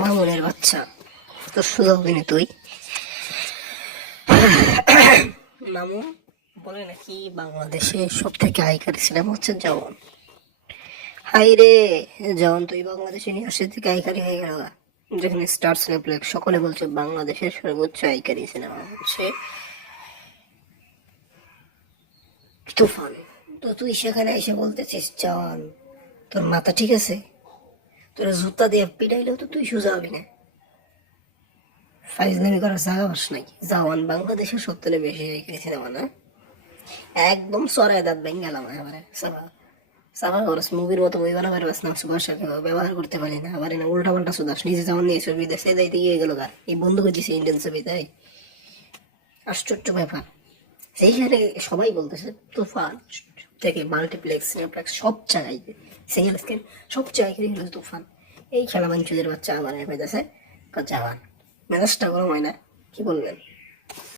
মামুনের বাচ্চা। তোর সোজা হবি না তুই। মামু, বলে নাকি বাংলাদেশে সব থেকে হাইকারি সিনেমা হচ্ছে জওয়ান। হাই রে, জওয়ান, তুই বাংলাদেশে ইউনিভার্সিটি থেকে হাইকারি হয়ে গেল? যেখানে স্টার সিনেপ্লেক্স, সকলে বলছে বাংলাদেশের সর্বোচ্চ হাইকারি সিনেমা হচ্ছে তুফান। তো তুই সেখানে এসে বলতেছিস জওয়ান, তোর মাথা ঠিক আছে? তোর জুতা দিয়ে পিটাইলেও তো তুই সোজা হবি না। ফাইজলামি করার জায়গা পাস নাকি জাওয়ান বাংলাদেশের সত্তরে বেশি হয়ে গেছে না একদম সরাই দাঁত ভেঙে গেলাম এবারে করস মুভির মতো বানাবার বাস না সুভাষা ব্যবহার করতে পারি না। আবার না উল্টা পাল্টা সুদাস, নিজে যেমন নিয়ে ছবি দেশে যাইতে গিয়ে গেল এই বন্ধু করছিস ইন্ডিয়ান ছবি, তাই? আশ্চর্য ব্যাপার। সেইখানে সবাই বলতেছে তুফান থেকে মাল্টিপ্লেক্স সিনেপ্লেক্স সব জায়গায় সিঙ্গেল স্ক্রিন সব জায়গায় হিরো তুফান। এই খেলা মানুষদের বাচ্চা আমার হয়ে যাচ্ছে যাওয়ার মেজাজটা গরম হয় না, কি বলবেন?